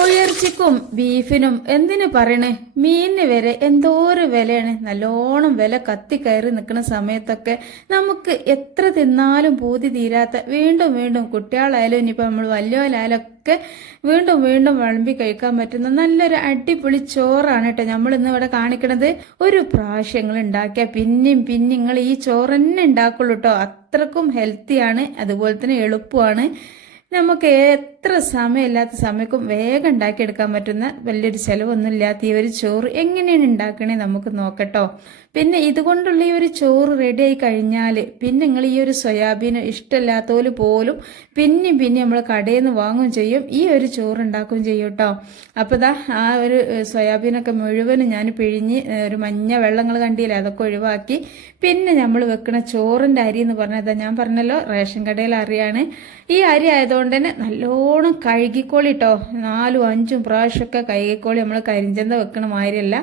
കോഴിയിറച്ചിക്കും ബീഫിനും എന്തിനു പറയണേ, മീനിന് വരെ എന്തോരം വിലയാണ്. നല്ലോണം വില കത്തിക്കയറി നിൽക്കുന്ന സമയത്തൊക്കെ നമുക്ക് എത്ര തിന്നാലും പൂതി തീരാത്ത, വീണ്ടും വീണ്ടും കുട്ടികളായാലും ഇനിയിപ്പോൾ നമ്മൾ വലിയവരായാലൊക്കെ വീണ്ടും വീണ്ടും വിളമ്പി കഴിക്കാൻ പറ്റുന്ന നല്ലൊരു അടിപൊളി ചോറാണ് കേട്ടോ നമ്മൾ ഇന്ന് ഇവിടെ കാണിക്കണത്. ഒരു പ്രാവശ്യങ്ങൾ ഉണ്ടാക്കിയ പിന്നെയും പിന്നെ നിങ്ങൾ ഈ ചോറ് തന്നെ ഉണ്ടാക്കുള്ളൂ കേട്ടോ. അത്രക്കും ഹെൽത്തിയാണ്, അതുപോലെ തന്നെ എളുപ്പമാണ്. നമുക്ക് എത്ര സമയമില്ലാത്ത സമയക്കും വേഗം ഉണ്ടാക്കിയെടുക്കാൻ പറ്റുന്ന വലിയൊരു ചിലവൊന്നും ഇല്ലാത്ത ഈ ഒരു ചോറ് എങ്ങനെയാണ് ഉണ്ടാക്കണേ നമുക്ക് നോക്കട്ടോ. പിന്നെ ഇതുകൊണ്ടുള്ള ഈ ഒരു ചോറ് റെഡി ആയി കഴിഞ്ഞാൽ പിന്നെ നിങ്ങൾ ഈ ഒരു സോയാബീൻ ഇഷ്ടമില്ലാത്തവര് പോലും പിന്നെ നമ്മൾ കടയിൽ നിന്ന് വാങ്ങുകയും ചെയ്യും, ഈ ഒരു ചോറ് ഉണ്ടാക്കുകയും ചെയ്യും കേട്ടോ. അപ്പോൾ ഇതാ ആ ഒരു സോയാബീനൊക്കെ മുഴുവനും ഞാൻ പിഴിഞ്ഞ് ഒരു മഞ്ഞ വെള്ളങ്ങൾ കണ്ടില്ല, അതൊക്കെ ഒഴിവാക്കി പിന്നെ നമ്മൾ വെക്കുന്ന ചോറിൻ്റെ അരി എന്ന് പറഞ്ഞാൽ ഞാൻ പറഞ്ഞല്ലോ റേഷൻ കടയിൽ അരിയാണ്. ഈ അരി ആയതുകൊണ്ട് തന്നെ നല്ലോണം കഴുകിക്കോളിട്ടോ, 4ഉം 5ഉം പ്രാവശ്യമൊക്കെ കഴുകിക്കോളി. നമ്മൾ കരിഞ്ചന്ത വെക്കണ മാതിരിയല്ല.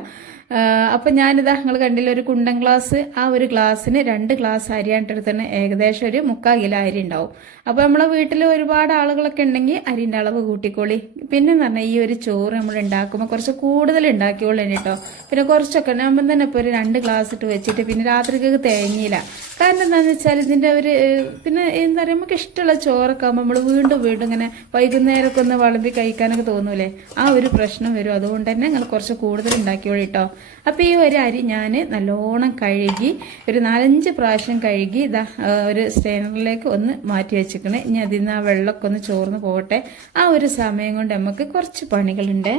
അപ്പം ഞാനിതാ നിങ്ങൾ കണ്ടില്ല, ഒരു കുണ്ടൻ ഗ്ലാസ്, ആ ഒരു ഗ്ലാസ്സിന് 2 ഗ്ലാസ് അരിയാണ്ടിട്ട് തന്നെ ഏകദേശം ഒരു 3/4 കിലോ അരി ഉണ്ടാവും. അപ്പോൾ നമ്മളെ വീട്ടിൽ ഒരുപാട് ആളുകളൊക്കെ ഉണ്ടെങ്കിൽ അരിൻ്റെ അളവ് കൂട്ടിക്കോളി. പിന്നെ എന്ന് പറഞ്ഞാൽ ഈ ഒരു ചോറ് നമ്മൾ ഉണ്ടാക്കുമ്പോൾ കുറച്ച് കൂടുതൽ ഉണ്ടാക്കിക്കോളി കേട്ടോ. പിന്നെ കുറച്ചൊക്കെ നമ്മൾ തന്നെ ഇപ്പോൾ ഒരു 2 ഗ്ലാസ് ഇട്ട് വെച്ചിട്ട് പിന്നെ രാത്രിക്കൊക്കെ തേങ്ങിയില്ല. കാരണം എന്താണെന്ന് വെച്ചാൽ ഇതിൻ്റെ ഒരു പിന്നെ എന്താ പറയുക, നമുക്ക് ഇഷ്ടമുള്ള ചോറൊക്കെ ആകുമ്പോൾ നമ്മൾ വീണ്ടും വീണ്ടും ഇങ്ങനെ വൈകുന്നേരമൊക്കെ ഒന്ന് വിളമ്പി കഴിക്കാനൊക്കെ തോന്നൂലേ, ആ ഒരു പ്രശ്നം വരും. അതുകൊണ്ട് തന്നെ നിങ്ങൾ കുറച്ച് കൂടുതൽ ഉണ്ടാക്കിയോളി കേട്ടോ. അപ്പോൾ ഈ ഒരു അരി ഞാൻ നല്ലോണം കഴുകി ഒരു 4-5 പ്രാവശ്യം കഴുകി ഇതാ ഒരു സ്റ്റെയിനറിലേക്ക് ഒന്ന് മാറ്റി വെച്ചിരിക്കണേ. ഇനി അതിൽ നിന്ന് ആ വെള്ളമൊക്കെ ഒന്ന് ചോർന്ന് പോകട്ടെ. ആ ഒരു സമയം കൊണ്ട് നമുക്ക് കുറച്ച് പണികളുണ്ട്.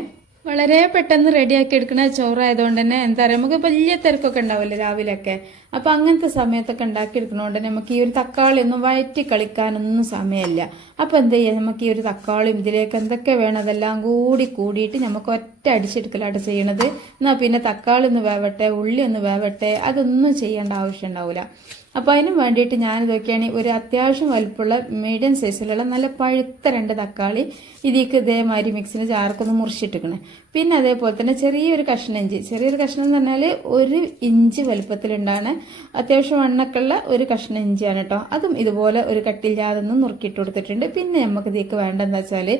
വളരെ പെട്ടെന്ന് റെഡിയാക്കി എടുക്കുന്ന ചോറായതുകൊണ്ട് തന്നെ എന്താ പറയുക, നമുക്ക് വലിയ തിരക്കൊക്കെ ഉണ്ടാവില്ലേ രാവിലെയൊക്കെ. അപ്പം അങ്ങനത്തെ സമയത്തൊക്കെ ഉണ്ടാക്കിയെടുക്കണോണ്ട് തന്നെ നമുക്ക് ഈ ഒരു തക്കാളി ഒന്നും വഴറ്റി കളിക്കാനൊന്നും സമയമില്ല. അപ്പം എന്ത് ചെയ്യുക, നമുക്ക് ഈ ഒരു തക്കാളിയും ഇതിലേക്ക് എന്തൊക്കെ വേണം അതെല്ലാം കൂടിയിട്ട് നമുക്ക് ഒറ്റ അടിച്ചെടുക്കലായിട്ട് ചെയ്യണത്. എന്നാൽ പിന്നെ തക്കാളി ഒന്ന് വേവട്ടെ, ഉള്ളി ഒന്ന് വേവട്ടെ, അതൊന്നും ചെയ്യേണ്ട ആവശ്യം ഉണ്ടാവില്ല. അപ്പോൾ അതിന് വേണ്ടിയിട്ട് ഞാനിതൊക്കെയാണ് ഒരു അത്യാവശ്യം വലുപ്പമുള്ള മീഡിയം സൈസിലുള്ള നല്ല പഴുത്ത 2 തക്കാളി ഇതിലേക്ക് ഇതേമാതിരി മിക്സിന് ജാർക്കൊന്ന് മുറിച്ചിട്ടിക്കണേ. പിന്നെ അതേപോലെ തന്നെ ചെറിയൊരു കഷ്ണം ഇഞ്ചി, ചെറിയൊരു കഷ്ണം എന്ന് പറഞ്ഞാൽ 1 ഇഞ്ച് വലുപ്പത്തിലുണ്ടാണ്, അത്യാവശ്യം വണ്ണക്കുള്ള ഒരു കഷ്ണം ഇഞ്ചിയാണ് കേട്ടോ. അതും ഇതുപോലെ ഒരു കട്ടില്ലാതെ ഒന്ന് നുറുക്കിയിട്ട് കൊടുത്തിട്ടുണ്ട്. പിന്നെ നമുക്ക് ഇതിലേക്ക് വേണ്ടതെന്ന് വെച്ചാൽ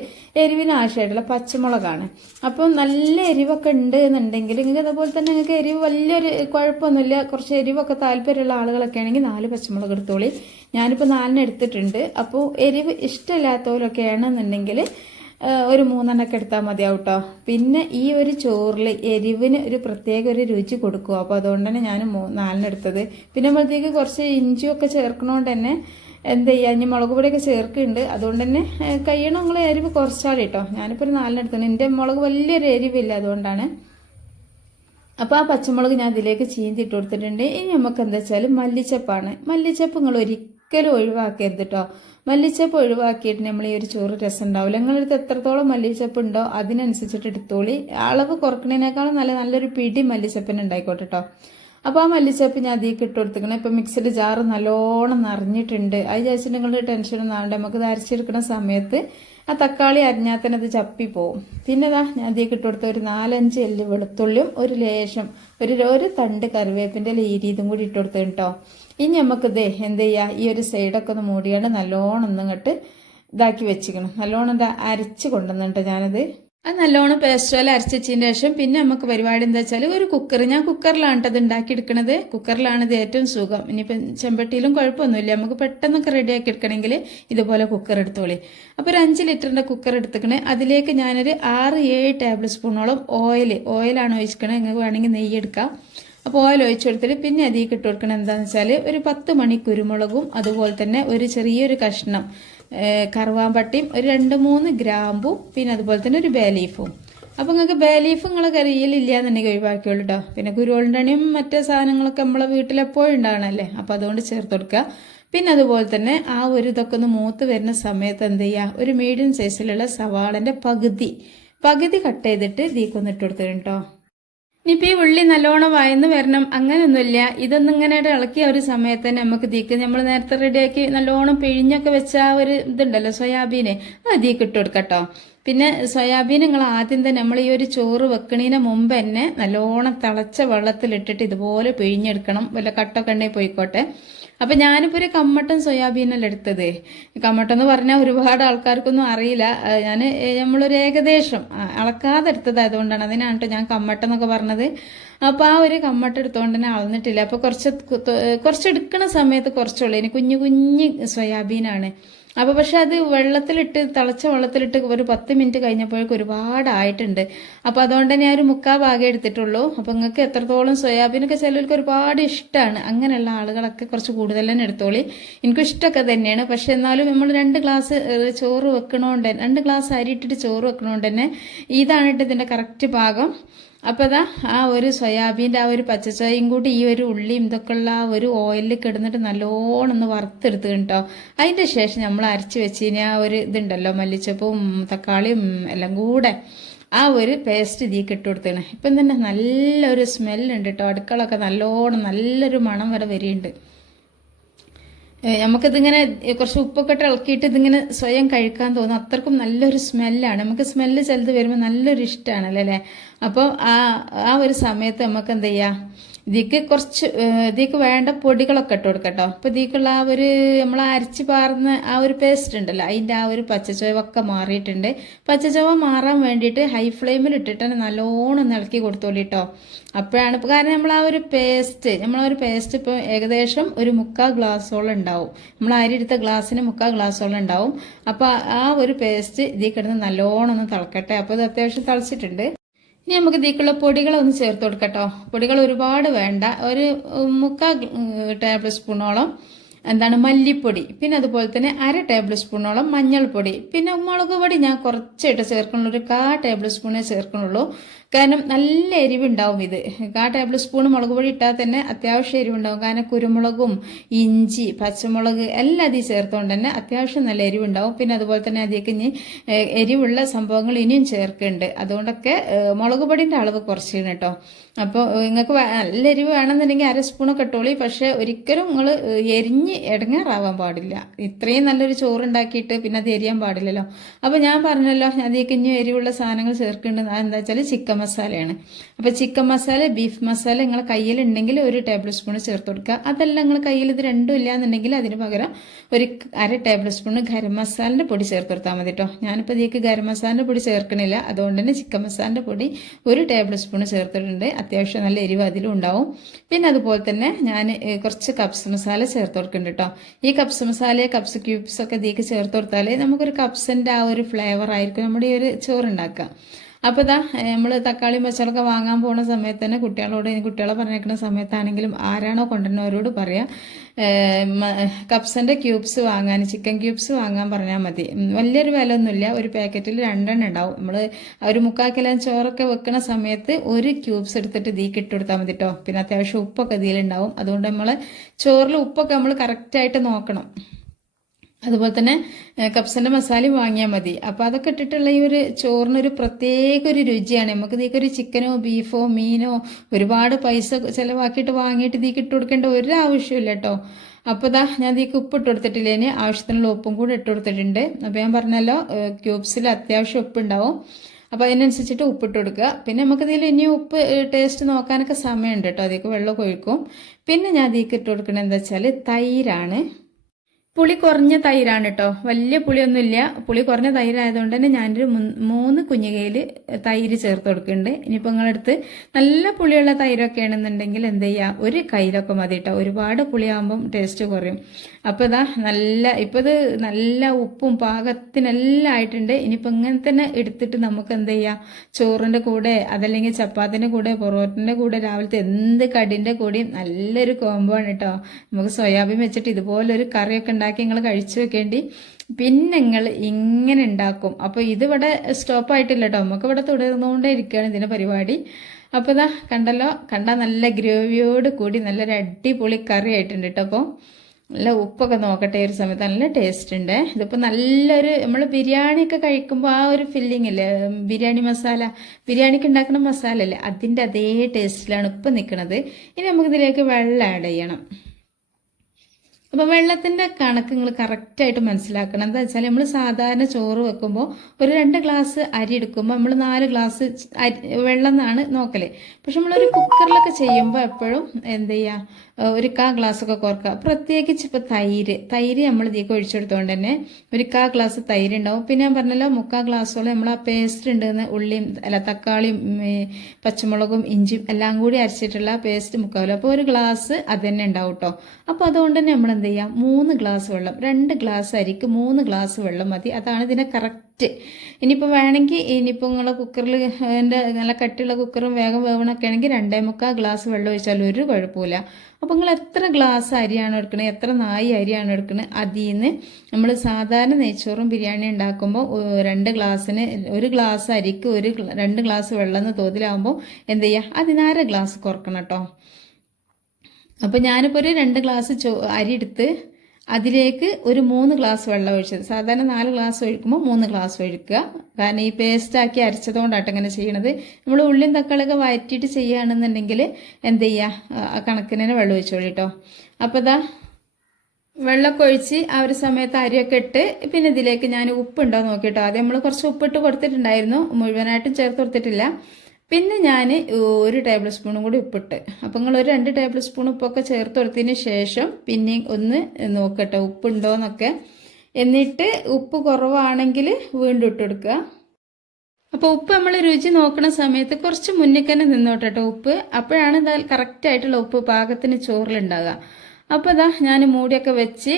എരിവിന് ആവശ്യമായിട്ടുള്ള പച്ചമുളകാണ്. അപ്പം നല്ല എരിവൊക്കെ ഉണ്ട് എന്നുണ്ടെങ്കിൽ നിങ്ങൾക്ക് അതുപോലെ തന്നെ നിങ്ങൾക്ക് എരിവ് വലിയൊരു കുഴപ്പമൊന്നുമില്ല, കുറച്ച് എരിവൊക്കെ താല്പര്യമുള്ള ആളുകളൊക്കെ ആണെങ്കിൽ 4 പച്ചമുളക് എടുത്തോളി. ഞാനിപ്പോൾ 4 എടുത്തിട്ടുണ്ട്. അപ്പോൾ എരിവ് ഇഷ്ടമില്ലാത്തവരൊക്കെ ആണെന്നുണ്ടെങ്കിൽ ഒരു 3 എടുത്താൽ മതിയാവും കേട്ടോ. പിന്നെ ഈ ഒരു ചോറിൽ എരിവിന് ഒരു പ്രത്യേക ഒരു രുചി കൊടുക്കുക. അപ്പോൾ അതുകൊണ്ട് തന്നെ ഞാൻ 4 എടുത്തത്. പിന്നെ നമ്മളത്തേക്ക് കുറച്ച് ഇഞ്ചിയൊക്കെ ചേർക്കണോണ്ട് തന്നെ എന്താ ചെയ്യുക, ഇനി മുളക് പൊടിയൊക്കെ ചേർക്കുന്നുണ്ട്. അതുകൊണ്ട് തന്നെ കഴിയണം നിങ്ങൾ എരിവ് കുറച്ചാൽ കേട്ടോ. ഞാനിപ്പോൾ ഒരു 4 എടുത്തത്, എൻ്റെ മുളക് വലിയൊരു എരിവില്ല, അതുകൊണ്ടാണ്. അപ്പോൾ ആ പച്ചമുളക് ഞാൻ ഇതിലേക്ക് ചീന്തിട്ട് കൊടുത്തിട്ടുണ്ട്. ഇനി നമുക്ക് എന്താ വെച്ചാൽ മല്ലിച്ചപ്പാണ്. മല്ലിച്ചപ്പ് നിങ്ങൾ ഒരിക്കലും ഒഴിവാക്കരുത് കേട്ടോ. മല്ലിച്ചപ്പ് ഒഴിവാക്കിയിട്ട് നമ്മൾ ഈ ഒരു ചോറ് രസം ഉണ്ടാവില്ല. നിങ്ങളടുത്ത് എത്രത്തോളം മല്ലിച്ചപ്പ് ഉണ്ടോ അതിനനുസരിച്ചിട്ട് എടുത്തോളി. അളവ് കുറക്കണേനേക്കാളും നല്ലൊരു പിടി മല്ലിച്ചപ്പിന് ഉണ്ടായിക്കോട്ടെ കേട്ടോ. അപ്പോൾ ആ മല്ലിച്ചപ്പ് ഞാൻ അതിലേക്ക് ഇട്ട് കൊടുത്തിക്കണം. ഇപ്പം മിക്സിയുടെ ജാറ് നല്ലോണം നിറഞ്ഞിട്ടുണ്ട്. അത് വിചാരിച്ചിട്ട് നിങ്ങളുടെ ടെൻഷനൊന്നും ആവണ്ട. നമുക്ക് ഇത് അരച്ചെടുക്കുന്ന സമയത്ത് ആ തക്കാളി അരിഞ്ഞാൽ തന്നെ അത് ചപ്പി പോവും. പിന്നെ ഞാൻ അതിലേക്ക് ഇട്ട് കൊടുത്ത ഒരു 4-5 എല്ല് വെളുത്തുള്ളിയും ഒരു ലേശം ഒരു തണ്ട് കറിവേപ്പിൻ്റെ ഇതും കൂടി ഇട്ട് കൊടുത്തു കേട്ടോ. ഇനി നമുക്കിത് എന്ത് ചെയ്യുക, ഈ ഒരു സൈഡൊക്കെ ഒന്ന് മൂടിയാണ്ട് നല്ലോണം ഒന്നിങ്ങോട്ട് ഇതാക്കി വെച്ചിക്കണം. നല്ലോണം ഇത് അരച്ച് കൊണ്ടുവന്നിട്ട് ഞാനത് അത് നല്ലോണം പേസ്റ്റ് പോലെ അരച്ചതിന് ശേഷം പിന്നെ നമുക്ക് പരിപാടി എന്താ വെച്ചാൽ ഒരു കുക്കർ, ഞാൻ കുക്കറിലാണ് ഇത് ഉണ്ടാക്കിയെടുക്കണത്. കുക്കറിലാണ് ഇത് ഏറ്റവും സുഖം. ഇനിയിപ്പം ചെമ്പട്ടിയിലും കുഴപ്പമൊന്നുമില്ല, നമുക്ക് പെട്ടെന്നൊക്കെ റെഡിയാക്കി എടുക്കണമെങ്കിൽ ഇതുപോലെ കുക്കർ എടുത്തോളി. അപ്പോൾ ഒരു 5 ലിറ്ററിൻ്റെ കുക്കർ എടുത്തിക്കണേ. അതിലേക്ക് ഞാനൊരു 6-7 ടേബിൾ സ്പൂണോളം ഓയിലാണ് ഒഴിച്ചിക്കണേ. നിങ്ങൾക്ക് വേണമെങ്കിൽ നെയ്യ് എടുക്കാം. അപ്പോൾ ഓയിൽ ഒഴിച്ചു കൊടുത്തിട്ട് പിന്നെ അതിലേക്ക് ഇട്ട് കൊടുക്കണം എന്താണെന്ന് വെച്ചാൽ ഒരു 10 മണി കുരുമുളകും അതുപോലെ തന്നെ ഒരു ചെറിയൊരു കഷ്ണം കറുവാമ്പട്ടിയും ഒരു 2-3 ഗ്രാമ്പും പിന്നെ അതുപോലെ തന്നെ ഒരു ബേ ലീഫും. അപ്പോൾ നിങ്ങൾക്ക് ബേ ലീഫ് നിങ്ങളെ കറിയിലില്ല എന്നുണ്ടെങ്കിൽ ഒഴിവാക്കിയോളൂ കേട്ടോ. പിന്നെ കുരുവോളിൻ്റെയും മറ്റേ സാധനങ്ങളൊക്കെ നമ്മളെ വീട്ടിലെപ്പോഴും ഉണ്ടാകണമല്ലേ, അപ്പോൾ അതുകൊണ്ട് ചേർത്ത് കൊടുക്കുക. പിന്നെ അതുപോലെ തന്നെ ആ ഒരു ഇതൊക്കെ ഒന്ന് മൂത്ത് വരുന്ന സമയത്ത് എന്ത് ചെയ്യുക, ഒരു മീഡിയം സൈസിലുള്ള സവാളൻ്റെ പകുതി കട്ട് ചെയ്തിട്ട് ഇതിക്കൊന്ന് ഇട്ട് കൊടുത്തിട്ട് കേട്ടോ. ഇനിയിപ്പോൾ ഈ ഉള്ളി നല്ലോണം വയന്ന് വരണം അങ്ങനെയൊന്നുമില്ല. ഇതൊന്നും ഇങ്ങനെ ഇളക്കിയ ഒരു സമയത്ത് തന്നെ നമുക്ക് ഇതിക്ക് നമ്മൾ നേരത്തെ റെഡിയാക്കി നല്ലോണം പിഴിഞ്ഞൊക്കെ വെച്ച ആ ഒരു ഇതുണ്ടല്ലോ സോയാബീന്, അത് ഇതിക്ക് ഇട്ട് കൊടുക്കട്ടോ. പിന്നെ സോയാബീൻ നിങ്ങൾ ആദ്യം തന്നെ നമ്മൾ ഈ ഒരു ചോറ് വെക്കണതിന് മുമ്പ് തന്നെ നല്ലോണം തിളച്ച വെള്ളത്തിലിട്ടിട്ട് ഇതുപോലെ പിഴിഞ്ഞെടുക്കണം. വല്ല കട്ടൊക്കെ ഉണ്ടെങ്കിൽ പോയിക്കോട്ടെ. അപ്പൊ ഞാനിപ്പോ ഒരു കമ്മട്ടൻ സോയാബീനല്ല എടുത്തത്. കമ്മട്ടം എന്ന് പറഞ്ഞാൽ ഒരുപാട് ആൾക്കാർക്കൊന്നും അറിയില്ല. നമ്മളൊരു ഏകദേശം അളക്കാതെ എടുത്തതായതുകൊണ്ടാണ്, അതിനാണ് കേട്ടോ ഞാൻ കമ്മട്ടം എന്നൊക്കെ പറഞ്ഞത്. അപ്പൊ ആ ഒരു കമ്മട്ടം എടുത്തോണ്ട് തന്നെ അളന്നിട്ടില്ല. അപ്പൊ കുറച്ചെടുക്കണ സമയത്ത് കുറച്ചുള്ളൂ. ഇനി കുഞ്ഞു കുഞ്ഞു സോയാബീനാണ്. അപ്പൊ പക്ഷെ അത് തിളച്ച വെള്ളത്തിലിട്ട് ഒരു 10 മിനിറ്റ് കഴിഞ്ഞപ്പോഴേക്കും ഒരുപാടായിട്ടുണ്ട്. അപ്പൊ അതുകൊണ്ട് തന്നെ ഒരു മുക്കാ ഭാഗം എടുത്തിട്ടുള്ളൂ. അപ്പൊ നിങ്ങൾക്ക് എത്രത്തോളം സോയാബീനൊക്കെ ചിലർക്ക് ഒരുപാട് ഇഷ്ടമാണ്, അങ്ങനെയുള്ള ആളുകളൊക്കെ കുറച്ച് കൂടുതൽ തന്നെ എടുത്തോളി. എനിക്കും ഇഷ്ടമൊക്കെ തന്നെയാണ്. പക്ഷെ എന്നാലും നമ്മൾ 2 ഗ്ലാസ് ചോറ് വെക്കണോണ്ട്, 2 ഗ്ലാസ് അരി ഇട്ടിട്ട് ചോറ് വെക്കണോണ്ട് തന്നെ ഇതാണ് ഇതിന്റെ കറക്റ്റ് പാകം. അപ്പൊ അതാ ആ ഒരു സോയാബീൻ്റെ ആ ഒരു പച്ചച്ചോയും കൂടി ഈ ഒരു ഉള്ളിയും ഇതൊക്കെ ഉള്ള ആ ഒരു ഓയിലിൽ കിടന്നിട്ട് നല്ലോണം ഒന്ന് വറുത്തെടുത്ത് കേട്ടോ. അതിന്റെ ശേഷം നമ്മൾ അരച്ച് വെച്ചിന് ആ ഒരു ഇതുണ്ടല്ലോ, മല്ലിച്ചപ്പും തക്കാളിയും എല്ലാം കൂടെ ആ ഒരു പേസ്റ്റ് ഇതിലേക്ക് ഇട്ട് കൊടുത്തേണ്. ഇപ്പം തന്നെ നല്ലൊരു സ്മെല്ലുണ്ട് കേട്ടോ. അടുക്കളൊക്കെ നല്ലൊരു മണം വരെ വരികയുണ്ട്. നമുക്കിതിങ്ങനെ കുറച്ച് ഉപ്പൊക്കെ ഇട്ട് ഇളക്കിയിട്ട് ഇതിങ്ങനെ സ്വയം കഴിക്കാൻ തോന്നും. അത്രക്കും നല്ലൊരു സ്മെല്ലാണ്. നമുക്ക് സ്മെല്ല് ചിലത് വരുമ്പോൾ നല്ലൊരു ഇഷ്ടമാണല്ലോ അല്ലേ. അപ്പോൾ ആ ഒരു സമയത്ത് നമുക്ക് എന്ത് ചെയ്യാം, ഇതിക്ക് വേണ്ട പൊടികളൊക്കെ ഇട്ട് കൊടുക്കട്ടോ. അപ്പൊ ഇതിക്കുള്ള ആ ഒരു നമ്മൾ അരച്ച് പാർന്ന ആ ഒരു പേസ്റ്റ് ഉണ്ടല്ലോ, അതിന്റെ ആ ഒരു പച്ചച്ചുവയൊക്കെ മാറിയിട്ടുണ്ട്. പച്ചച്ചുവ മാറാൻ വേണ്ടിയിട്ട് ഹൈ ഫ്ലെയിമിൽ ഇട്ടിട്ട് തന്നെ നല്ലോണം ഇളക്കി കൊടുത്തോളിട്ടോ. അപ്പോഴാണ് കാരണം നമ്മളാ ഒരു പേസ്റ്റ് ഇപ്പൊ ഏകദേശം ഒരു 3/4 ഗ്ലാസോളം ഉണ്ടാവും. നമ്മൾ അരി എടുത്ത ഗ്ലാസ്സിന് 3/4 ഗ്ലാസോളം ഉണ്ടാവും. അപ്പൊ ആ ഒരു പേസ്റ്റ് ഇതിൽ കിടന്ന് നല്ലോണം ഒന്ന് തിളക്കട്ടെ. അപ്പൊ ഇത് അത്യാവശ്യം തിളച്ചിട്ടുണ്ട്. ഇനി നമുക്ക് ഇതിലേക്കുള്ള പൊടികളൊന്ന് ചേർത്ത് കൊടുക്കട്ടോ. പൊടികൾ ഒരുപാട് വേണ്ട. ഒരു 3/4 ടേബിൾ സ്പൂണോളം മല്ലിപ്പൊടി, പിന്നെ അതുപോലെ തന്നെ 1/2 ടേബിൾ സ്പൂണോളം മഞ്ഞൾപ്പൊടി, പിന്നെ മുളക് പൊടി ഞാൻ കുറച്ചായിട്ട് ചേർക്കണുള്ളൂ. ഒരു 1/4 ടേബിൾ സ്പൂണേ ചേർക്കണുള്ളൂ. കാരണം നല്ല എരിവുണ്ടാവും. ഇത് 1/4 ടേബിൾ സ്പൂൺ മുളക് പൊടി ഇട്ടാൽ തന്നെ അത്യാവശ്യം എരിവുണ്ടാവും. കാരണം കുരുമുളകും ഇഞ്ചി പച്ചമുളക് എല്ലാം അതിൽ ചേർത്തുകൊണ്ട് തന്നെ അത്യാവശ്യം നല്ല എരിവുണ്ടാവും. പിന്നെ അതുപോലെ തന്നെ അതിലേക്ക് ഇനി എരിവുള്ള സംഭവങ്ങൾ ഇനിയും ചേർക്കുന്നുണ്ട്. അതുകൊണ്ടൊക്കെ മുളക് പൊടിന്റെ അളവ് കുറച്ചാണ് കേട്ടോ. അപ്പോൾ നിങ്ങൾക്ക് നല്ല എരിവ് വേണമെന്നുണ്ടെങ്കിൽ 1/2 സ്പൂണൊക്കെ ഇട്ടോളി. പക്ഷെ ഒരിക്കലും നിങ്ങൾ എരിഞ്ഞ് ഇടങ്ങാറാവാൻ പാടില്ല. ഇത്രയും നല്ലൊരു ചോറുണ്ടാക്കിയിട്ട് പിന്നെ അത് എരിയാൻ പാടില്ലല്ലോ. അപ്പൊ ഞാൻ പറഞ്ഞല്ലോ അതിലേക്ക് ഇനി എരിവുള്ള സാധനങ്ങൾ ചേർക്കേണ്ടത് എന്താ വെച്ചാൽ ചിക്കൻ മസാലയാണ്. അപ്പൊ ചിക്കൻ മസാല, ബീഫ് മസാല നിങ്ങളെ കയ്യിലുണ്ടെങ്കിൽ 1 ടേബിൾ സ്പൂൺ ചേർത്ത് കൊടുക്കുക. അതല്ല നിങ്ങൾ കയ്യിൽ ഇത് രണ്ടും ഇല്ലാന്നുണ്ടെങ്കിൽ അതിന് പകരം ഒരു 1/2 ടേബിൾ സ്പൂൺ ഗരം മസാലിന്റെ പൊടി ചേർത്ത് കൊടുത്താൽ മതി കേട്ടോ. ഞാനിപ്പോൾ ഇതിലേക്ക് ഗരം മസാലിന്റെ പൊടി ചേർക്കണില്ല. അതുകൊണ്ട് തന്നെ ചിക്കൻ മസാലിന്റെ പൊടി 1 ടേബിൾ സ്പൂൺ ചേർത്തിട്ടുണ്ട്. അത്യാവശ്യം നല്ല എരിവ് അതിലും ഉണ്ടാവും. പിന്നെ അതുപോലെ തന്നെ ഞാൻ കുറച്ച് കപ്സ് മസാല ചേർത്ത് കൊടുക്കുന്നുണ്ട് കേട്ടോ. ഈ കപ്സ് മസാല, കപ്സ് ക്യൂബ്സ് ഒക്കെ ഇതിലേക്ക് ചേർത്ത് കൊടുത്താൽ നമുക്കൊരു കപ്സിന്റെ ആ ഒരു ഫ്ലേവർ ആയിരിക്കും നമ്മുടെ ഈ ഒരു ചോറുണ്ടാക്കുക. അപ്പൊ നമ്മൾ തക്കാളിയും പച്ചമുളകൊക്കെ വാങ്ങാൻ പോകുന്ന സമയത്ത് തന്നെ കുട്ടികളെ പറഞ്ഞേക്കുന്ന സമയത്താണെങ്കിലും ആരാണോ കൊണ്ടുവരുന്നവരോട് പറയാം കപ്സിന്റെ ക്യൂബ്സ് വാങ്ങാൻ, ചിക്കൻ ക്യൂബ്സ് വാങ്ങാൻ പറഞ്ഞാൽ മതി. വലിയൊരു വില ഒന്നുമില്ല. ഒരു പാക്കറ്റിൽ 2 എണ്ണം ഉണ്ടാവും. നമ്മൾ ഒരു 3/4 കിലോ ചോറൊക്കെ വെക്കുന്ന സമയത്ത് 1 ക്യൂബ്സ് എടുത്തിട്ട് ഇതിലേക്ക് ഇട്ട് കൊടുത്താൽ മതി കേട്ടോ. പിന്നെ അത്യാവശ്യം ഉപ്പൊക്കെ ഇതിലുണ്ടാവും. അതുകൊണ്ട് നമ്മൾ ചോറിൽ ഉപ്പൊക്കെ നമ്മൾ കറക്റ്റായിട്ട് നോക്കണം. അതുപോലെ തന്നെ കപ്സിന്റെ മസാലയും വാങ്ങിയാൽ മതി. അപ്പൊ അതൊക്കെ ഇട്ടിട്ടുള്ള ഈ ഒരു ചോറിനൊരു പ്രത്യേക ഒരു രുചിയാണ്. നമുക്ക് ഇതിലേക്ക് ചിക്കനോ ബീഫോ മീനോ ഒരുപാട് പൈസ ചെലവാക്കിയിട്ട് വാങ്ങിയിട്ട് ഇതിലേക്ക് ഇട്ട് കൊടുക്കേണ്ട ഒരു ആവശ്യമില്ല കേട്ടോ. അപ്പൊ ഞാൻ ഇതിലേക്ക് ഉപ്പ് ഇട്ട് കൊടുത്തിട്ടില്ല. ഇനി ആവശ്യത്തിനുള്ള ഉപ്പും കൂടെ ഇട്ട് കൊടുത്തിട്ടുണ്ട്. അപ്പൊ ഞാൻ പറഞ്ഞല്ലോ ക്യൂബ്സിൽ അത്യാവശ്യം ഉപ്പ് ഉണ്ടാവും. അപ്പൊ അതിനനുസരിച്ചിട്ട് ഉപ്പിട്ട് കൊടുക്കുക. പിന്നെ നമുക്ക് ഇതിൽ ഇനി ഉപ്പ് ടേസ്റ്റ് നോക്കാനൊക്കെ സമയമുണ്ട് കേട്ടോ. അതിലേക്ക് വെള്ളം ഒഴിക്കും. പിന്നെ ഞാൻ ഇതിലേക്ക് ഇട്ട് കൊടുക്കണത് എന്താ വെച്ചാൽ തൈരാണ്. പുളി കുറഞ്ഞ തൈരാണ് കേട്ടോ. വലിയ പുളിയൊന്നുമില്ല. പുളി കുറഞ്ഞ തൈരായതുകൊണ്ട് തന്നെ ഞാനൊരു 3 കുഞ്ഞുകയിൽ തൈര് ചേർത്ത് കൊടുക്കുന്നുണ്ട്. ഇനിയിപ്പോൾ നിങ്ങളടുത്ത് നല്ല പുളിയുള്ള തൈരൊക്കെ ആണെന്നുണ്ടെങ്കിൽ എന്ത് ചെയ്യുക, 1 കയ്യിലൊക്കെ മതി കേട്ടോ. ഒരുപാട് പുളിയാകുമ്പം ടേസ്റ്റ് കുറയും. അപ്പോൾ ഇപ്പോൾ ഇത് നല്ല ഉപ്പും പാകത്തിനെല്ലാം ആയിട്ടുണ്ട്. ഇനിയിപ്പോൾ ഇങ്ങനെ തന്നെ എടുത്തിട്ട് നമുക്ക് എന്ത് ചെയ്യാം, ചോറിൻ്റെ കൂടെ അതല്ലെങ്കിൽ ചപ്പാത്തിൻ്റെ കൂടെ പൊറോട്ടിൻ്റെ കൂടെ രാവിലത്തെ എന്ത് കടിൻ്റെ കൂടെയും നല്ലൊരു കോംബോ ആണ് കേട്ടോ. നമുക്ക് സോയാബീൻ വെച്ചിട്ട് ഇതുപോലൊരു കറിയൊക്കെ ഉണ്ടാക്കി നിങ്ങൾ കഴിച്ചു വെക്കേണ്ടി. പിന്നെ നിങ്ങൾ ഇങ്ങനെ ഉണ്ടാക്കും. അപ്പോൾ ഇതിവിടെ സ്റ്റോപ്പ് ആയിട്ടില്ല കേട്ടോ. നമുക്ക് ഇവിടെ തുടർന്നുകൊണ്ടേ ഇരിക്കുകയാണ് ഇതിന്റെ പരിപാടി. അപ്പോൾ കണ്ടാൽ നല്ല ഗ്രേവിയോട് കൂടി നല്ലൊരു അടിപൊളി കറി ആയിട്ടുണ്ട് കേട്ടോ. അപ്പോൾ നല്ല ഉപ്പൊക്കെ നോക്കട്ടെ. ഒരു സമയത്ത് നല്ല ടേസ്റ്റ് ഉണ്ട്. ഇതിപ്പോൾ നല്ലൊരു നമ്മൾ ബിരിയാണിയൊക്കെ കഴിക്കുമ്പോൾ ആ ഒരു ഫില്ലിംഗ് ഇല്ലേ, ബിരിയാണി മസാല, ബിരിയാണിക്ക് ഉണ്ടാക്കുന്ന മസാല അല്ലേ, അതിൻ്റെ അതേ ടേസ്റ്റിലാണ് ഇപ്പം നിൽക്കുന്നത്. ഇനി നമുക്കിതിലേക്ക് വെള്ളം ആഡ് ചെയ്യണം. അപ്പോൾ വെള്ളത്തിൻ്റെ കണക്ക് നിങ്ങൾ കറക്റ്റായിട്ട് മനസ്സിലാക്കണം. എന്താ വെച്ചാൽ നമ്മൾ സാധാരണ ചോറ് വെക്കുമ്പോൾ ഒരു 2 ഗ്ലാസ് അരി എടുക്കുമ്പോൾ നമ്മൾ 4 ഗ്ലാസ് വെള്ളം എന്നാണ് നോക്കല്. പക്ഷെ നമ്മളൊരു കുക്കറിലൊക്കെ ചെയ്യുമ്പോൾ എപ്പോഴും എന്ത് ചെയ്യുക, ഒരു 1/4 ഗ്ലാസ്സൊക്കെ കുറക്കുക. പ്രത്യേകിച്ച് ഇപ്പോൾ തൈര് നമ്മൾ ഇതിലേക്ക് ഒഴിച്ചെടുത്തുകൊണ്ട് തന്നെ ഒരു 1/4 ഗ്ലാസ് തൈര് ഉണ്ടാവും. പിന്നെ ഞാൻ പറഞ്ഞല്ലോ 3/4 ഗ്ലാസ്സോളം നമ്മൾ ആ പേസ്റ്റ് ഉണ്ടെന്ന് ഉള്ളിയും തക്കാളിയും പച്ചമുളകും ഇഞ്ചിയും എല്ലാം കൂടി അരച്ചിട്ടുള്ള പേസ്റ്റ് 3/4. അപ്പോൾ ഒരു ഗ്ലാസ് അത് തന്നെ ഉണ്ടാവും കേട്ടോ. അപ്പോൾ അതുകൊണ്ട് തന്നെ നമ്മൾ എന്ത് ചെയ്യാം, 3 ഗ്ലാസ് വെള്ളം, 2 ഗ്ലാസ് അരിക്ക് 3 ഗ്ലാസ് വെള്ളം മതി. അതാണ് ഇതിനെ കറക്റ്റ്. ഇനിയിപ്പോൾ വേണമെങ്കിൽ നിങ്ങളെ കുക്കറിൽ നല്ല കട്ടിയുള്ള കുക്കറും വേഗം വേവണമൊക്കെ ആണെങ്കിൽ 2.25 ഗ്ലാസ് വെള്ളം ഒഴിച്ചാൽ ഒരു കുഴപ്പമില്ല. അപ്പോൾ നിങ്ങൾ എത്ര ഗ്ലാസ് അരിയാണ് എടുക്കണത്, എത്ര നായി അരിയാണ് എടുക്കുന്നത്, അതിൽ നിന്ന് നമ്മൾ സാധാരണ നെയ്ച്ചോറും ബിരിയാണി ഉണ്ടാക്കുമ്പോൾ 2 ഗ്ലാസ്സിന് 1 ഗ്ലാസ് അരിക്ക് 2 ഗ്ലാസ് വെള്ളം എന്ന് തോതിലാവുമ്പോൾ എന്ത് ചെയ്യുക, 16 ഗ്ലാസ് കുറക്കണം കേട്ടോ. അപ്പോൾ ഞാനിപ്പോൾ ഒരു 2 ഗ്ലാസ് അരി എടുത്ത് അതിലേക്ക് ഒരു 3 ഗ്ലാസ് വെള്ളം ഒഴിച്ചത്. സാധാരണ 4 ഗ്ലാസ് ഒഴിക്കുമ്പോൾ 3 ഗ്ലാസ് ഒഴിക്കുക. കാരണം ഈ പേസ്റ്റാക്കി അരച്ചതുകൊണ്ടാട്ടോ ഇങ്ങനെ ചെയ്യണത്. നമ്മൾ ഉള്ളിയും തക്കാളിയൊക്കെ വഴറ്റിയിട്ട് ചെയ്യുകയാണെന്നുണ്ടെങ്കിൽ എന്ത് ചെയ്യുക, ആ കണക്കിന് തന്നെ വെള്ളം ഒഴിച്ചോളൂ കേട്ടോ. അപ്പോൾ ഇതാ വെള്ളമൊക്കെ ഒഴിച്ച് ആ ഒരു സമയത്ത് അരിയൊക്കെ ഇട്ട് പിന്നെ ഇതിലേക്ക് ഞാൻ ഉപ്പുണ്ടോ നോക്കിയിട്ടോ. ആദ്യം നമ്മൾ കുറച്ച് ഉപ്പിട്ട് കൊടുത്തിട്ടുണ്ടായിരുന്നു, മുഴുവനായിട്ടും ചേർത്ത് കൊടുത്തിട്ടില്ല. പിന്നെ ഞാൻ 1 ടേബിൾ സ്പൂണും കൂടി ഉപ്പിട്ട്. അപ്പം നിങ്ങൾ ഒരു 2 ടേബിൾ സ്പൂൺ ഉപ്പൊക്കെ ചേർത്ത് കൊടുത്തതിന് ശേഷം പിന്നെ ഒന്ന് നോക്കട്ടെ ഉപ്പുണ്ടോയെന്നൊക്കെ. എന്നിട്ട് ഉപ്പ് കുറവാണെങ്കിൽ വീണ്ടും ഇട്ട് കൊടുക്കുക. അപ്പോൾ ഉപ്പ് നമ്മൾ രുചി നോക്കുന്ന സമയത്ത് കുറച്ച് മുന്നിൽ തന്നെ നിന്നോട്ടെ ഉപ്പ്. അപ്പോഴാണ് കറക്റ്റായിട്ടുള്ള ഉപ്പ് പാകത്തിന് ചോറിലുണ്ടാകുക. അപ്പോൾ ഇതാ ഞാൻ മൂടിയൊക്കെ വെച്ച്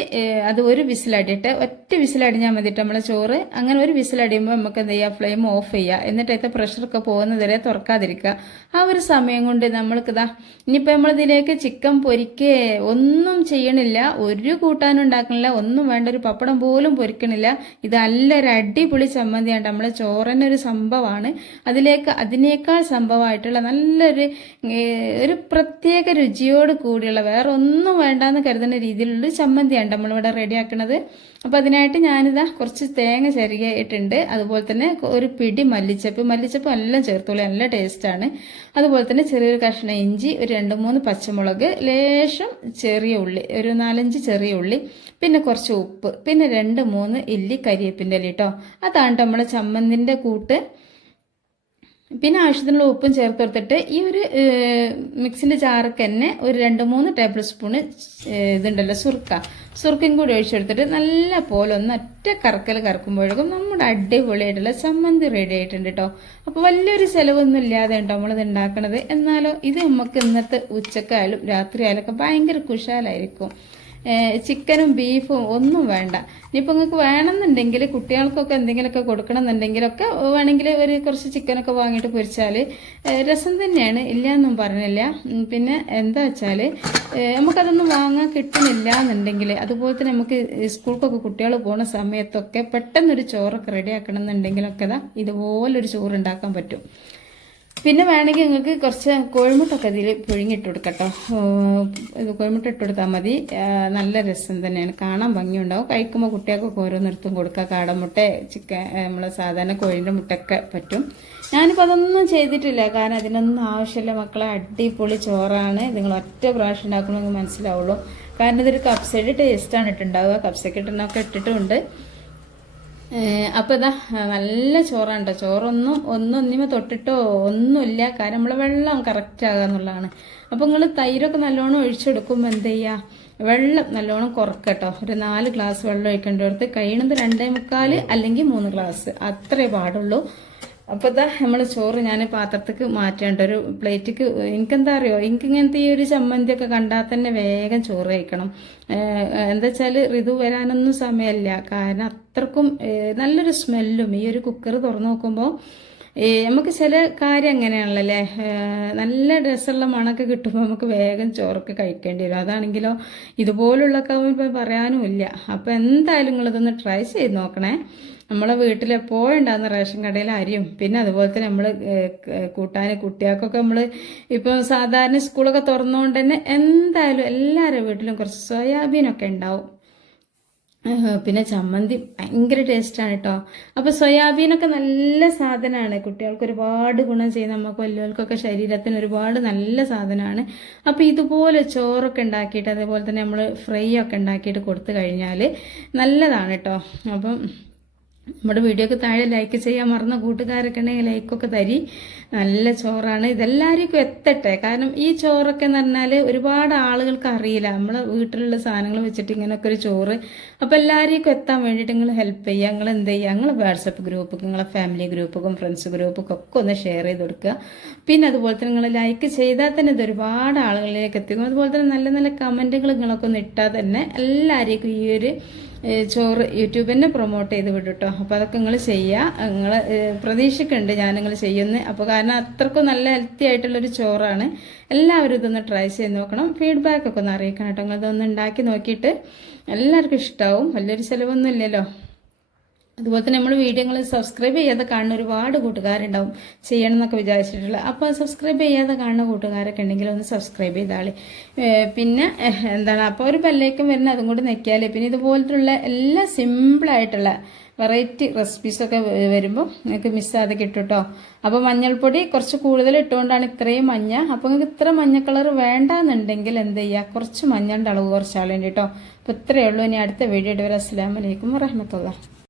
അത് ഒരു വിസിലടിയിട്ട് ഒറ്റ വിസിലടിഞ്ഞാൽ മതിയിട്ട് നമ്മളെ ചോറ്. അങ്ങനെ ഒരു വിസിലടിയുമ്പോൾ നമുക്ക് എന്ത് ചെയ്യുക, ഫ്ലെയിം ഓഫ് ചെയ്യുക. എന്നിട്ട് അതിൻ്റെ പ്രഷറൊക്കെ പോകുന്നത് വരെ തുറക്കാതിരിക്കുക. ആ ഒരു സമയം കൊണ്ട് നമ്മൾക്കിതാ ഇനിയിപ്പോൾ നമ്മളിതിലേക്ക് ചിക്കൻ പൊരിക്കേ ഒന്നും ചെയ്യണില്ല, ഒരു കൂട്ടാനും ഉണ്ടാക്കണില്ല, ഒന്നും വേണ്ട, ഒരു പപ്പടം പോലും പൊരിക്കണില്ല. ഇത് നല്ലൊരു അടിപൊളി ചമ്മന്തിയാണ്. നമ്മളെ ചോറിൻ്റെ ഒരു സംഭവമാണ്. അതിനേക്കാൾ സംഭവമായിട്ടുള്ള നല്ലൊരു ഒരു പ്രത്യേക രുചിയോട് കൂടിയുള്ള വേറെ ഒന്നും വേണ്ടെന്ന് കരുതുന്ന രീതിയിലുള്ള ചമ്മന്തിയാണ് നമ്മളിവിടെ റെഡിയാക്കുന്നത്. അപ്പോൾ അതിനായിട്ട് ഞാനിതാ കുറച്ച് തേങ്ങ ചെറുകിയിട്ടുണ്ട്. അതുപോലെ തന്നെ ഒരു പിടി മല്ലിച്ചപ്പ് എല്ലാം ചേർത്തോളൂ, നല്ല ടേസ്റ്റാണ്. അതുപോലെ തന്നെ ചെറിയൊരു കഷ്ണം ഇഞ്ചി, ഒരു 2-3 പച്ചമുളക്, ലേശം ചെറിയ ഉള്ളി, ഒരു 4-5 ചെറിയ ഉള്ളി, പിന്നെ കുറച്ച് ഉപ്പ്, പിന്നെ 2-3 ഇല്ലി കരിയേപ്പിൻ്റെ ഇല കേട്ടോ. അതാണ് നമ്മളെ ചമ്മന്തിൻ്റെ കൂട്ട്. പിന്നെ ആവശ്യത്തിനുള്ള ഉപ്പും ചേർത്ത് കൊടുത്തിട്ട് ഈ ഒരു മിക്സിൻ്റെ ജാറൊക്കെ തന്നെ ഒരു 2-3 ടേബിൾ സ്പൂണ് ഇതുണ്ടല്ലോ സുർക്കയും കൂടി ഒഴിച്ചെടുത്തിട്ട് നല്ല പോലെ ഒന്ന് ഒറ്റ കറക്കുമ്പോഴേക്കും നമ്മുടെ അടിപൊളിയായിട്ടുള്ള ചമ്മന്തി റെഡി ആയിട്ടുണ്ട് കേട്ടോ. അപ്പോൾ വലിയൊരു ചിലവൊന്നും ഇല്ലാതെ ഉണ്ടോ നമ്മളിത് ഉണ്ടാക്കണത്. എന്നാലോ ഇത് നമുക്ക് ഇന്നത്തെ ഉച്ചക്കായാലും രാത്രിയായാലും ഒക്കെ ഭയങ്കര കുശാലായിരിക്കും. ചിക്കനും ബീഫും ഒന്നും വേണ്ട. ഇനിയിപ്പോൾ നിങ്ങൾക്ക് വേണമെന്നുണ്ടെങ്കിൽ കുട്ടികൾക്കൊക്കെ എന്തെങ്കിലുമൊക്കെ കൊടുക്കണമെന്നുണ്ടെങ്കിലൊക്കെ വേണമെങ്കിൽ കുറച്ച് ചിക്കനൊക്കെ വാങ്ങിയിട്ട് പൊരിച്ചാൽ രസം തന്നെയാണ്, ഇല്ല എന്നും പറഞ്ഞില്ല. പിന്നെ എന്താ വെച്ചാൽ നമുക്കതൊന്നും വാങ്ങാൻ കിട്ടുന്നില്ല എന്നുണ്ടെങ്കിൽ, അതുപോലെ തന്നെ നമുക്ക് സ്കൂൾക്കൊക്കെ കുട്ടികൾ പോകുന്ന സമയത്തൊക്കെ പെട്ടെന്നൊരു ചോറൊക്കെ റെഡിയാക്കണം എന്നുണ്ടെങ്കിലൊക്കെ ഇതുപോലൊരു ചോറ് ഉണ്ടാക്കാൻ പറ്റും. പിന്നെ വേണമെങ്കിൽ നിങ്ങൾക്ക് കുറച്ച് കോഴിമുട്ടൊക്കെ ഇതിൽ പുഴുങ്ങിയിട്ട് കൊടുക്കട്ടോ. കോഴിമുട്ട ഇട്ട് കൊടുത്താൽ മതി, നല്ല രസം തന്നെയാണ്, കാണാൻ ഭംഗിയുണ്ടാവും. കഴിക്കുമ്പോൾ കുട്ടികൾക്കൊക്കെ ഓരോന്നിടത്തും കൊടുക്കുക. കാടമുട്ട, ചിക്കൻ, നമ്മൾ സാധാരണ കോഴിൻ്റെ മുട്ടയൊക്കെ പറ്റും. ഞാനിപ്പോൾ അതൊന്നും ചെയ്തിട്ടില്ല, കാരണം അതിനൊന്നും ആവശ്യമില്ല മക്കളെ. അടിപൊളി ചോറാണ്. നിങ്ങൾ ഒറ്റ പ്രാവശ്യം ഉണ്ടാക്കണമെങ്കിൽ മനസ്സിലാവുള്ളൂ. കാരണം ഇതൊരു കപ്സയുടെ ടേസ്റ്റാണ് ഇട്ടുണ്ടാവുക. കപ്സൊക്കെ ഇട്ടൊക്കെ ഇട്ടിട്ടുണ്ട്. അപ്പോൾ ഇതാ നല്ല ചോറാണ് കേട്ടോ. ഒന്നിമ തൊട്ടിട്ടോ ഒന്നുമില്ല, കാരണം നമ്മളെ വെള്ളം കറക്റ്റ് ആകുക എന്നുള്ളതാണ്. അപ്പോൾ നിങ്ങൾ തൈരൊക്കെ നല്ലോണം ഒഴിച്ചെടുക്കുമ്പോൾ എന്ത് ചെയ്യുക, വെള്ളം നല്ലോണം കുറക്കട്ടോ. ഒരു 4 ഗ്ലാസ് വെള്ളം ഒഴിക്കേണ്ടടുത്ത് കഴിയണത് 2.25 അല്ലെങ്കിൽ 3 ഗ്ലാസ്, അത്രേ പാടുള്ളൂ. അപ്പോൾ ഇതാ നമ്മൾ ചോറ് ഞാൻ പാത്രത്തേക്ക് മാറ്റേണ്ട ഒരു പ്ലേറ്റിക്ക്. എനിക്കെന്താ അറിയോ, എനിക്കിങ്ങനത്തെ ഈ ഒരു ചമ്മന്തിയൊക്കെ കണ്ടാൽ തന്നെ വേഗം ചോറ് കഴിക്കണം. എന്താ വെച്ചാൽ ഋതു വരാനൊന്നും സമയമില്ല, കാരണം അത്രക്കും നല്ലൊരു സ്മെല്ലും. ഈ ഒരു കുക്കർ തുറന്നു നോക്കുമ്പോൾ നമുക്ക് ചില കാര്യം അങ്ങനെയാണല്ലേ, നല്ല രസമുള്ള മണമൊക്കെ കിട്ടുമ്പോൾ നമുക്ക് വേഗം ചോറൊക്കെ കഴിക്കേണ്ടി വരും. അതാണെങ്കിലോ ഇതുപോലുള്ളൊക്കെ ഇപ്പോൾ പറയാനുമില്ല. അപ്പോൾ എന്തായാലും നിങ്ങളിതൊന്ന് ട്രൈ ചെയ്ത് നോക്കണേ. നമ്മളെ വീട്ടിലെപ്പോഴും ഉണ്ടാകുന്ന റേഷൻ കടയിലെ അരിയും, പിന്നെ അതുപോലെ തന്നെ നമ്മൾ കൂട്ടാൻ കുട്ടികൾക്കൊക്കെ നമ്മൾ ഇപ്പോൾ സാധാരണ സ്കൂളൊക്കെ തുറന്നുകൊണ്ട് തന്നെ എന്തായാലും എല്ലാവരുടെ വീട്ടിലും കുറച്ച് സോയാബീനൊക്കെ ഉണ്ടാവും. പിന്നെ ചമ്മന്തി ഭയങ്കര ടേസ്റ്റാണ് കേട്ടോ. അപ്പോൾ സോയാബീനൊക്കെ നല്ല സാധനമാണ്, കുട്ടികൾക്ക് ഒരുപാട് ഗുണം ചെയ്യും, നമുക്ക് വലിയവർക്കൊക്കെ ശരീരത്തിന് ഒരുപാട് നല്ല സാധനമാണ്. അപ്പോൾ ഇതുപോലെ ചോറൊക്കെ ഉണ്ടാക്കിയിട്ട് അതേപോലെ തന്നെ നമ്മൾ ഫ്രൈ ഒക്കെ ഉണ്ടാക്കിയിട്ട് കൊടുത്തു കഴിഞ്ഞാൽ നല്ലതാണ് കേട്ടോ. അപ്പം നമ്മുടെ വീഡിയോക്ക് താഴെ ലൈക്ക് ചെയ്യാൻ മറന്ന കൂട്ടുകാരൊക്കെ ഉണ്ടെങ്കിൽ ലൈക്കൊക്കെ തരി. നല്ല ചോറാണ്, ഇതെല്ലാവർക്കും എത്തട്ടെ. കാരണം ഈ ചോറൊക്കെ എന്ന് പറഞ്ഞാൽ ഒരുപാട് ആളുകൾക്ക് അറിയില്ല, നമ്മളെ വീട്ടിലുള്ള സാധനങ്ങൾ വെച്ചിട്ട് ഇങ്ങനെയൊക്കെ ഒരു ചോറ്. അപ്പോൾ എല്ലാവർക്കും എത്താൻ വേണ്ടിയിട്ട് നിങ്ങൾ ഹെൽപ്പ് ചെയ്യുക. നിങ്ങൾ എന്ത് ചെയ്യുക, നിങ്ങൾ വാട്സപ്പ് ഗ്രൂപ്പൊക്കെ, നിങ്ങളെ ഫാമിലി ഗ്രൂപ്പൊക്കെ ഫ്രണ്ട്സ് ഗ്രൂപ്പൊക്കെ ഒക്കെ ഒന്ന് ഷെയർ ചെയ്ത് കൊടുക്കുക. പിന്നെ അതുപോലെ തന്നെ നിങ്ങൾ ലൈക്ക് ചെയ്താൽ തന്നെ ഇത് ഒരുപാട് ആളുകളിലേക്ക് എത്തിക്കും. അതുപോലെ തന്നെ നല്ല നല്ല കമൻറ്റുകൾ നിങ്ങളൊക്കെ ഒന്ന് ഇട്ടാൽ തന്നെ എല്ലാവർക്കും ഈ ഒരു ചോറ് യൂട്യൂബ് തന്നെ പ്രൊമോട്ട് ചെയ്ത് വിടും കേട്ടോ. അപ്പോൾ അതൊക്കെ നിങ്ങൾ ചെയ്യുക, നിങ്ങൾ പ്രതീക്ഷിക്കുന്നുണ്ട് ഞാൻ നിങ്ങൾ ചെയ്യുന്നത്. അപ്പോൾ കാരണം അത്രക്കും നല്ല ഹെൽത്തി ആയിട്ടുള്ളൊരു ചോറാണ്. എല്ലാവരും ഇതൊന്ന് ട്രൈ ചെയ്ത് നോക്കണം, ഫീഡ്ബാക്ക് ഒക്കെ ഒന്ന് അറിയിക്കണം കേട്ടോ. നിങ്ങളിതൊന്ന് ഉണ്ടാക്കി നോക്കിയിട്ട് എല്ലാവർക്കും ഇഷ്ടമാവും, വലിയൊരു ചിലവൊന്നും ഇല്ലല്ലോ. അതുപോലെ തന്നെ നമ്മൾ വീഡിയോകൾ സബ്സ്ക്രൈബ് ചെയ്യാതെ കാണുന്ന ഒരുപാട് കൂട്ടുകാരുണ്ടാവും, ചെയ്യണം എന്നൊക്കെ വിചാരിച്ചിട്ടുള്ള. അപ്പോൾ സബ്സ്ക്രൈബ് ചെയ്യാതെ കാണുന്ന കൂട്ടുകാരൊക്കെ ഉണ്ടെങ്കിൽ ഒന്ന് സബ്സ്ക്രൈബ് ചെയ്താളി. പിന്നെ എന്താണ്, അപ്പോൾ ഒരു ബെല്ലൈക്കൻ വരുന്ന അതും കൂടി നെക്കിയാൽ പിന്നെ ഇതുപോലത്തുള്ള എല്ലാ സിമ്പിളായിട്ടുള്ള വെറൈറ്റി റെസിപ്പീസൊക്കെ വരുമ്പോൾ നിങ്ങൾക്ക് മിസ്സാതെ കിട്ടും കേട്ടോ. അപ്പോൾ മഞ്ഞൾപ്പൊടി കുറച്ച് കൂടുതൽ ഇട്ടുകൊണ്ടാണ് ഇത്രയും മഞ്ഞ. അപ്പോൾ നിങ്ങൾക്ക് ഇത്ര മഞ്ഞ കളർ വേണ്ടാന്നുണ്ടെങ്കിൽ എന്ത് ചെയ്യുക, കുറച്ച് മഞ്ഞളുടെ അളവ് കുറച്ചാളേണ്ടി കേട്ടോ. അപ്പോൾ ഇത്രയേ ഉള്ളൂ. ഇനി അടുത്ത വീഡിയോ ഇടുവരെ. അസ്സലാമു അലൈക്കും വറഹ്മത്തുള്ളാഹി.